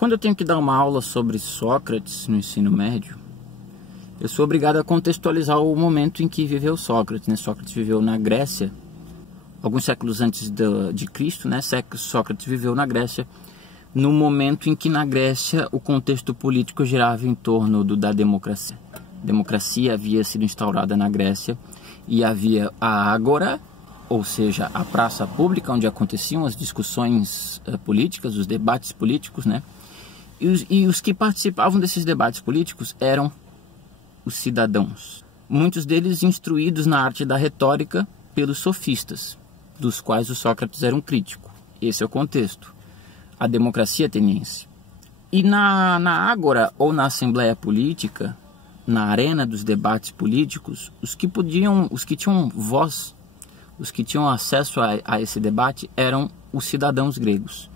Quando eu tenho que dar uma aula sobre Sócrates no ensino médio, eu sou obrigado a contextualizar o momento em que viveu Sócrates, né? Sócrates viveu na Grécia, alguns séculos antes de Cristo, né? Sócrates viveu na Grécia, no momento em que na Grécia o contexto político girava em torno da democracia. A democracia havia sido instaurada na Grécia e havia a Ágora, ou seja, a praça pública onde aconteciam as discussões políticas, os debates políticos, né? E os que participavam desses debates políticos eram os cidadãos, muitos deles instruídos na arte da retórica pelos sofistas, dos quais o Sócrates era um crítico. Esse é o contexto, a democracia ateniense. E na Ágora ou na Assembleia Política, na arena dos debates políticos, os que tinham voz, os que tinham acesso a esse debate eram os cidadãos gregos.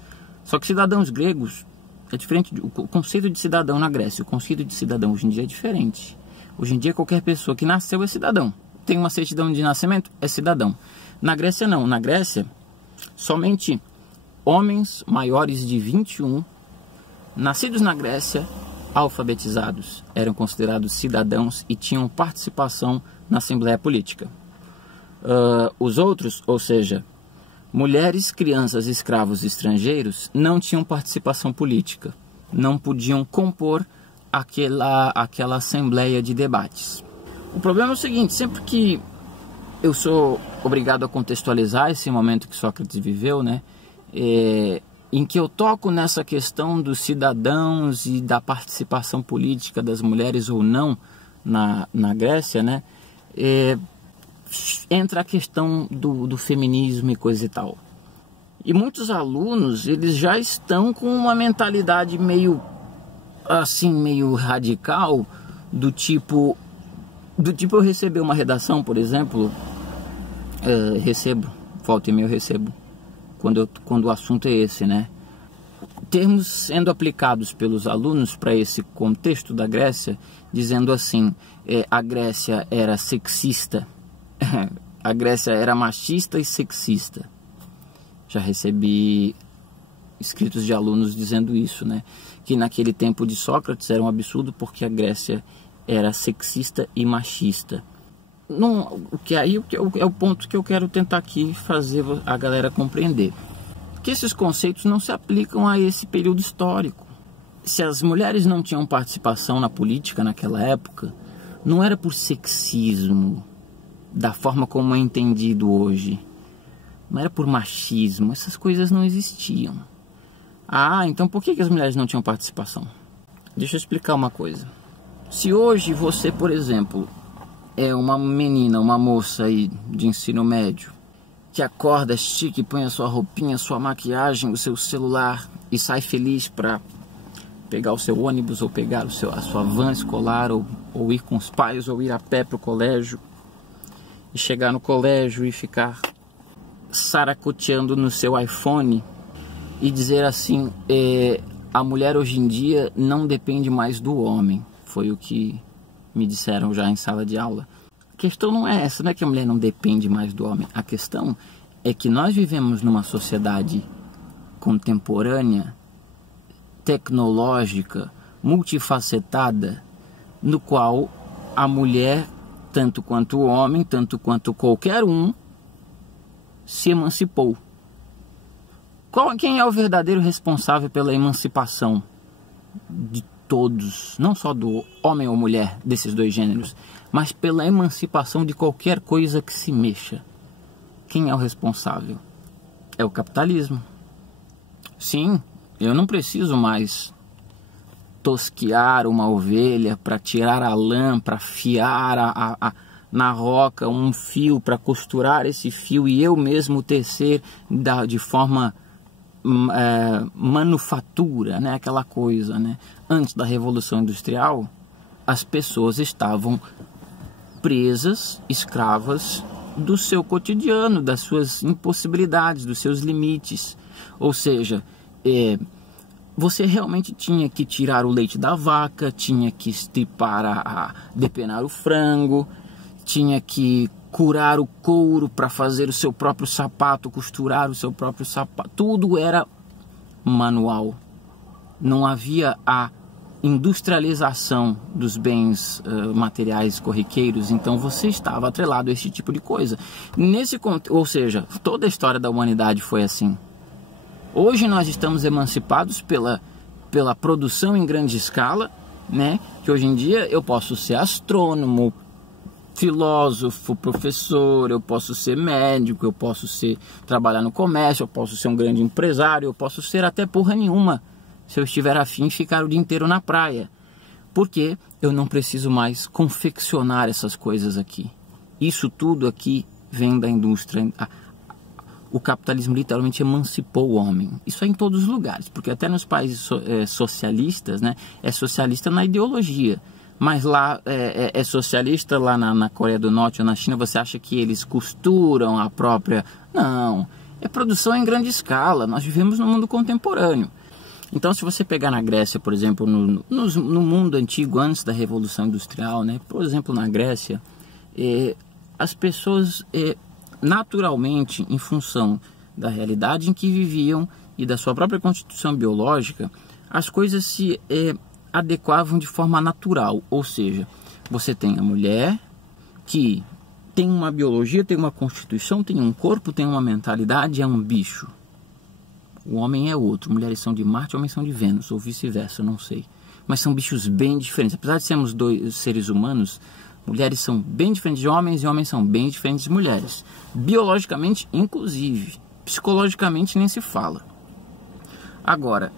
Só que cidadãos gregos é diferente. O conceito de cidadão na Grécia, o conceito de cidadão hoje em dia é diferente. Hoje em dia qualquer pessoa que nasceu é cidadão. Tem uma certidão de nascimento, é cidadão. Na Grécia não. Na Grécia, somente homens maiores de 21, nascidos na Grécia, alfabetizados, eram considerados cidadãos e tinham participação na Assembleia Política. Os outros, ou seja, mulheres, crianças, escravos e estrangeiros, não tinham participação política, não podiam compor aquela assembleia de debates. O problema é o seguinte: sempre que eu sou obrigado a contextualizar esse momento que Sócrates viveu, né, em que eu toco nessa questão dos cidadãos e da participação política das mulheres ou não na Grécia, né, entra a questão do feminismo e coisa e tal. E muitos alunos, eles já estão com uma mentalidade meio radical, do tipo eu receber uma redação, por exemplo, volta e meia eu recebo, quando o assunto é esse, né? Termos sendo aplicados pelos alunos para esse contexto da Grécia, dizendo assim, a Grécia era sexista, a Grécia era machista e sexista. Já recebi escritos de alunos dizendo isso, né? Que naquele tempo de Sócrates era um absurdo porque a Grécia era sexista e machista. É o ponto que eu quero tentar aqui fazer a galera compreender. Que esses conceitos não se aplicam a esse período histórico. Se as mulheres não tinham participação na política naquela época, não era por sexismo, da forma como é entendido hoje. Não era por machismo, essas coisas não existiam. Então por que as mulheres não tinham participação? Deixa eu explicar uma coisa. Se hoje você, por exemplo, é uma menina, uma moça aí de ensino médio, que acorda chique, põe a sua roupinha, sua maquiagem, o seu celular e sai feliz para pegar o seu ônibus ou pegar a sua van escolar ou ir com os pais ou ir a pé para o colégio e chegar no colégio e ficar saracoteando no seu iPhone e dizer assim, a mulher hoje em dia não depende mais do homem. Foi o que me disseram já em sala de aula. A questão não é essa, não é que a mulher não depende mais do homem. A questão é que nós vivemos numa sociedade contemporânea, tecnológica, multifacetada, no qual a mulher, tanto quanto o homem, tanto quanto qualquer um, se emancipou. Quem é o verdadeiro responsável pela emancipação de todos, não só do homem ou mulher, desses dois gêneros, mas pela emancipação de qualquer coisa que se mexa? Quem é o responsável? É o capitalismo. Sim, eu não preciso mais tosquear uma ovelha para tirar a lã, para fiar na roca um fio, para costurar esse fio e eu mesmo tecer de forma manufatura, né? Aquela coisa, né? Antes da Revolução Industrial, as pessoas estavam presas, escravas do seu cotidiano, das suas impossibilidades, dos seus limites. Ou seja, você realmente tinha que tirar o leite da vaca, tinha que estripar, depenar o frango, tinha que curar o couro para fazer o seu próprio sapato, costurar o seu próprio sapato. Tudo era manual. não havia a industrialização dos bens materiais corriqueiros, então você estava atrelado a esse tipo de coisa. Ou seja, toda a história da humanidade foi assim. Hoje nós estamos emancipados pela produção em grande escala, né? Que hoje em dia eu posso ser astrônomo, filósofo, professor, eu posso ser médico, eu posso trabalhar no comércio, eu posso ser um grande empresário, eu posso ser até porra nenhuma, se eu estiver afim de ficar o dia inteiro na praia. Porque eu não preciso mais confeccionar essas coisas aqui. Isso tudo aqui vem da indústria. O capitalismo literalmente emancipou o homem. Isso é em todos os lugares, porque até nos países socialistas, né, é socialista na ideologia. Mas lá é socialista, lá na Coreia do Norte ou na China, você acha que eles costuram a própria... Não, é produção em grande escala. Nós vivemos no mundo contemporâneo. Então, se você pegar na Grécia, por exemplo, no mundo antigo, antes da Revolução Industrial, né? Por exemplo, na Grécia, as pessoas, naturalmente, em função da realidade em que viviam e da sua própria constituição biológica, as coisas se adequavam de forma natural. Ou seja, você tem a mulher que tem uma biologia, tem uma constituição, tem um corpo, tem uma mentalidade, é um bicho. O homem é outro, mulheres são de Marte, homens são de Vênus, ou vice-versa, eu não sei. Mas são bichos bem diferentes. Apesar de sermos dois seres humanos, mulheres são bem diferentes de homens e homens são bem diferentes de mulheres. Biologicamente, inclusive. Psicologicamente, nem se fala. Agora,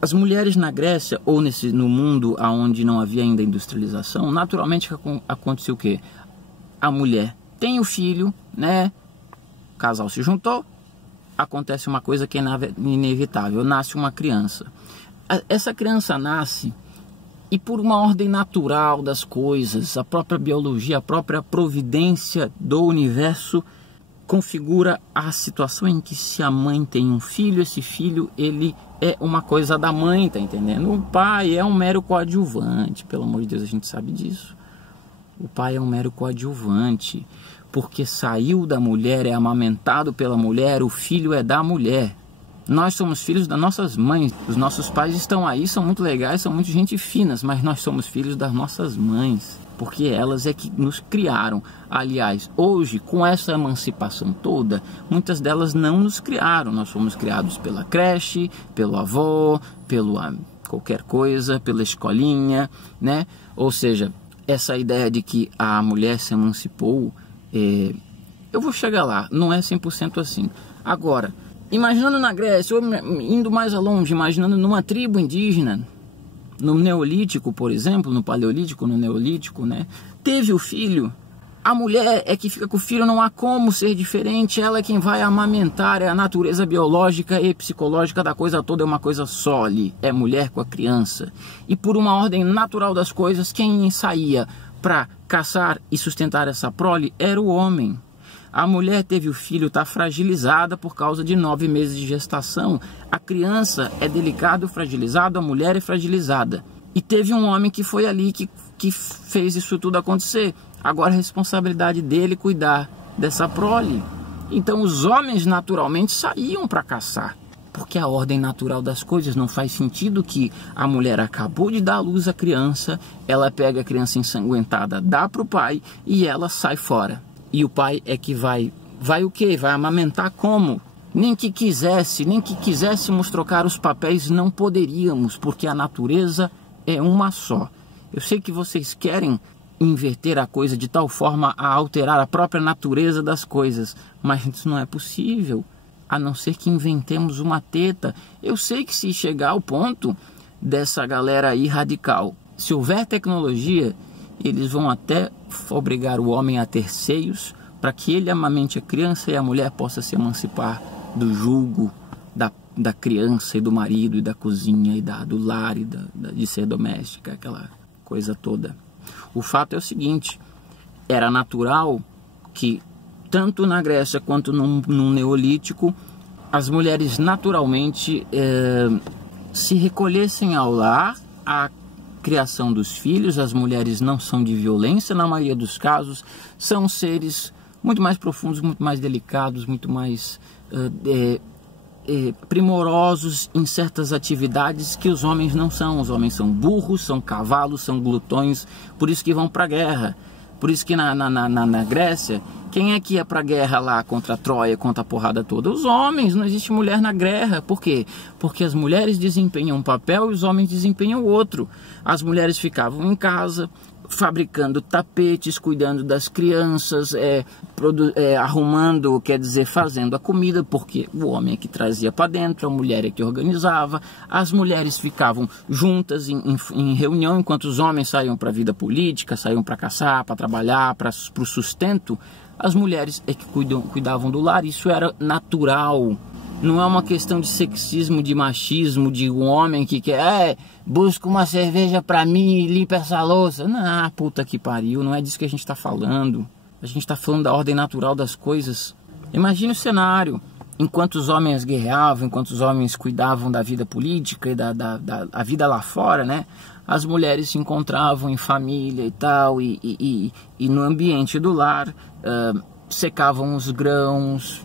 as mulheres na Grécia, ou no mundo onde não havia ainda industrialização, naturalmente aconteceu o quê? A mulher tem o filho, né? O casal se juntou. Acontece uma coisa que é inevitável, nasce uma criança. Essa criança nasce e por uma ordem natural das coisas, a própria biologia, a própria providência do universo configura a situação em que se a mãe tem um filho, esse filho ele é uma coisa da mãe, tá entendendo? O pai é um mero coadjuvante, pelo amor de Deus, a gente sabe disso. O pai é um mero coadjuvante. Porque saiu da mulher, é amamentado pela mulher, o filho é da mulher. Nós somos filhos das nossas mães. Os nossos pais estão aí, são muito legais, são muito gente finas, mas nós somos filhos das nossas mães, porque elas é que nos criaram. Aliás, hoje, com essa emancipação toda, muitas delas não nos criaram. Nós fomos criados pela creche, pelo avô, pelo qualquer coisa, pela escolinha, né? Ou seja, essa ideia de que a mulher se emancipou, eu vou chegar lá, não é 100% assim. Agora, imaginando na Grécia, ou indo mais longe, imaginando numa tribo indígena, no Neolítico, por exemplo, no Paleolítico, no Neolítico, né? Teve o filho, a mulher é que fica com o filho, não há como ser diferente, ela é quem vai amamentar, é a natureza biológica e psicológica da coisa toda, é uma coisa só ali, é mulher com a criança. E por uma ordem natural das coisas, quem saía para caçar e sustentar essa prole era o homem. A mulher teve o filho, está fragilizada por causa de 9 meses de gestação. A criança é delicada, fragilizada, a mulher é fragilizada. E teve um homem que foi ali que fez isso tudo acontecer. Agora a responsabilidade dele cuidar dessa prole. Então os homens naturalmente saíam para caçar. Porque a ordem natural das coisas não faz sentido que a mulher acabou de dar à luz à criança, ela pega a criança ensanguentada, dá para o pai e ela sai fora. E o pai é que vai o quê? Vai amamentar como? Nem que quiséssemos trocar os papéis, não poderíamos, porque a natureza é uma só. Eu sei que vocês querem inverter a coisa de tal forma a alterar a própria natureza das coisas, mas isso não é possível. A não ser que inventemos uma teta. Eu sei que se chegar ao ponto dessa galera aí radical, se houver tecnologia, eles vão até obrigar o homem a ter seios para que ele amamente a criança e a mulher possa se emancipar do jugo da criança e do marido e da cozinha e do lar e de ser doméstica, aquela coisa toda. O fato é o seguinte, era natural que tanto na Grécia quanto no Neolítico, as mulheres naturalmente se recolhessem ao lar, à criação dos filhos. As mulheres não são de violência, na maioria dos casos, são seres muito mais profundos, muito mais delicados, muito mais primorosos em certas atividades que os homens não são. Os homens são burros, são cavalos, são glutões, por isso que vão para a guerra. Por isso que na Grécia, quem é que ia para a guerra lá contra a Troia, contra a porrada toda? Os homens, não existe mulher na guerra. Por quê? Porque as mulheres desempenham um papel e os homens desempenham outro. As mulheres ficavam em casa, fabricando tapetes, cuidando das crianças, arrumando, quer dizer, fazendo a comida, porque o homem é que trazia para dentro, a mulher é que organizava. As mulheres ficavam juntas em reunião, enquanto os homens saíam para a vida política, saíam para caçar, para trabalhar, para o sustento. As mulheres é que cuidavam do lar. Isso era natural. Não é uma questão de sexismo, de machismo, de um homem que quer, busca uma cerveja pra mim e limpa essa louça. Não, puta que pariu, não é disso que a gente tá falando. A gente tá falando da ordem natural das coisas. Imagine o cenário. Enquanto os homens guerreavam, enquanto os homens cuidavam da vida política e da vida lá fora, né? As mulheres se encontravam em família e tal, e no ambiente do lar, secavam os grãos,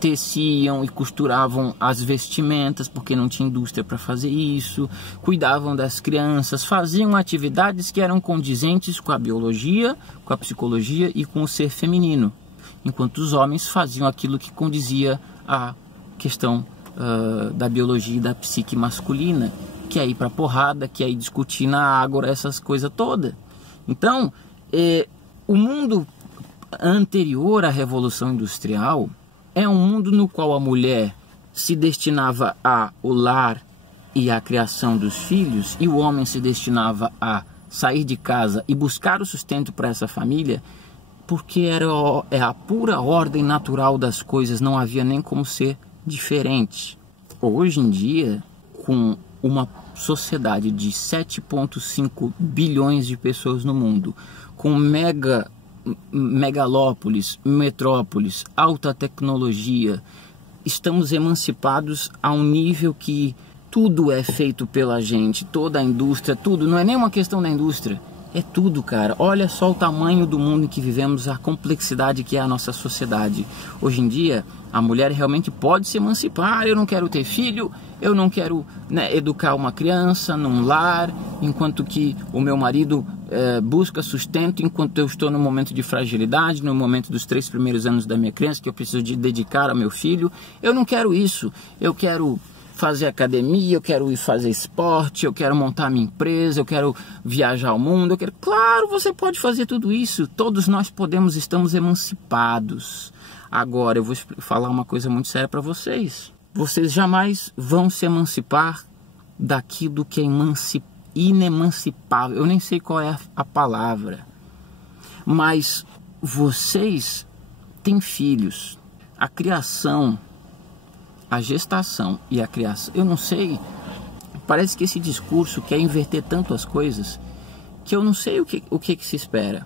teciam e costuravam as vestimentas, porque não tinha indústria para fazer isso, cuidavam das crianças, faziam atividades que eram condizentes com a biologia, com a psicologia e com o ser feminino, enquanto os homens faziam aquilo que condizia à questão da biologia e da psique masculina, que é ir para porrada, que é ir discutir na ágora, essas coisas todas. Então, o mundo anterior à Revolução Industrial é um mundo no qual a mulher se destinava ao lar e à criação dos filhos, e o homem se destinava a sair de casa e buscar o sustento para essa família, porque é a pura ordem natural das coisas, não havia nem como ser diferente. Hoje em dia, com uma sociedade de 7,5 bilhões de pessoas no mundo, com megalópolis, metrópolis, alta tecnologia, estamos emancipados a um nível que tudo é feito pela gente, toda a indústria, tudo, não é nem uma questão da indústria, é tudo, cara. Olha só o tamanho do mundo em que vivemos, a complexidade que é a nossa sociedade. Hoje em dia, a mulher realmente pode se emancipar. Eu não quero ter filho, eu não quero, né, educar uma criança num lar, enquanto que o meu marido busca sustento, enquanto eu estou no momento de fragilidade, no momento dos 3 primeiros anos da minha criança, que eu preciso de dedicar ao meu filho. Eu não quero isso. Eu quero fazer academia, eu quero ir fazer esporte, eu quero montar minha empresa, eu quero viajar ao mundo, Claro, você pode fazer tudo isso, todos nós podemos, estamos emancipados. Agora, eu vou falar uma coisa muito séria para vocês. Vocês jamais vão se emancipar daquilo que é inemancipável. Eu nem sei qual é a palavra, mas vocês têm filhos, a criação, a gestação e a criação, eu não sei, parece que esse discurso quer inverter tanto as coisas, que eu não sei o que se espera.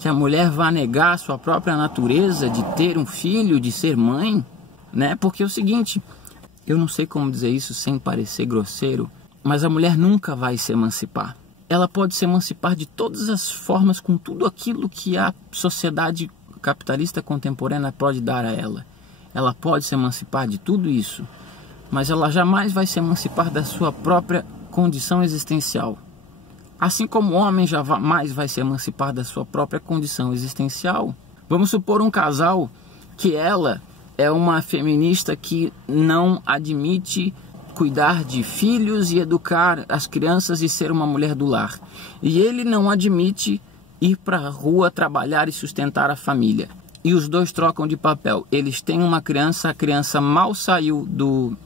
Que a mulher vá negar a sua própria natureza de ter um filho, de ser mãe, né? Porque é o seguinte, eu não sei como dizer isso sem parecer grosseiro, mas a mulher nunca vai se emancipar. Ela pode se emancipar de todas as formas, com tudo aquilo que a sociedade capitalista contemporânea pode dar a ela. Ela pode se emancipar de tudo isso, mas ela jamais vai se emancipar da sua própria condição existencial. Assim como o homem jamais vai se emancipar da sua própria condição existencial. Vamos supor um casal que ela é uma feminista que não admite cuidar de filhos e educar as crianças e ser uma mulher do lar. E ele não admite ir para a rua trabalhar e sustentar a família. E os dois trocam de papel. Eles têm uma criança, a criança mal saiu do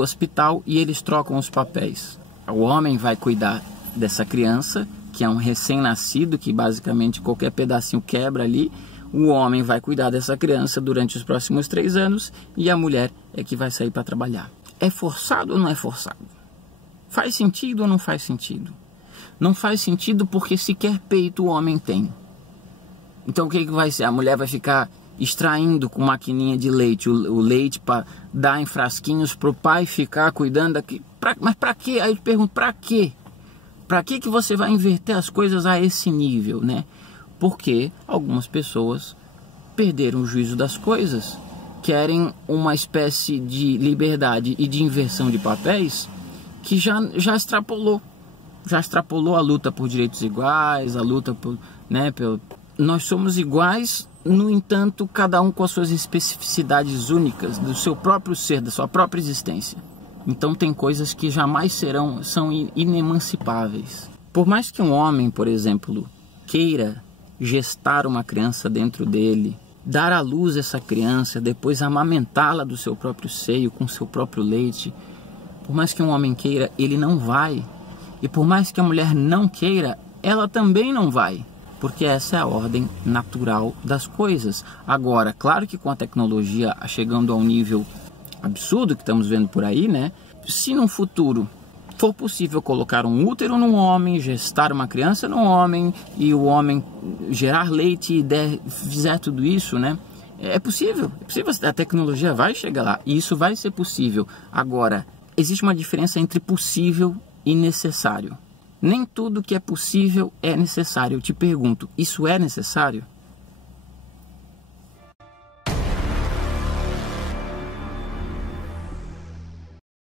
hospital e eles trocam os papéis. O homem vai cuidar dessa criança, que é um recém-nascido, que basicamente qualquer pedacinho quebra ali. O homem vai cuidar dessa criança durante os próximos 3 anos e a mulher é que vai sair para trabalhar. É forçado ou não é forçado? Faz sentido ou não faz sentido? Não faz sentido porque sequer peito o homem tem. Então o que vai ser? A mulher vai ficar extraindo com maquininha de leite o leite para dar em frasquinhos para o pai ficar cuidando daqui. Mas para quê? Aí eu pergunto, para quê? Para que você vai inverter as coisas a esse nível, né? Porque algumas pessoas perderam o juízo das coisas querem uma espécie de liberdade e de inversão de papéis que já extrapolou a luta por direitos iguais, a luta por, né, nós somos iguais, no entanto, cada um com as suas especificidades únicas do seu próprio ser, da sua própria existência. Então tem coisas que jamais são inemancipáveis. Por mais que um homem, por exemplo, queira gestar uma criança dentro dele, dar à luz essa criança, depois amamentá-la do seu próprio seio, com seu próprio leite, por mais que um homem queira, ele não vai. E por mais que a mulher não queira, ela também não vai. Porque essa é a ordem natural das coisas. Agora, claro que com a tecnologia chegando a um nível absurdo que estamos vendo por aí, né? Se no futuro for possível colocar um útero num homem, gestar uma criança num homem e o homem gerar leite e fizer tudo isso, né? É possível, a tecnologia vai chegar lá e isso vai ser possível. Agora, existe uma diferença entre possível e necessário. Nem tudo que é possível é necessário. Eu te pergunto, isso é necessário?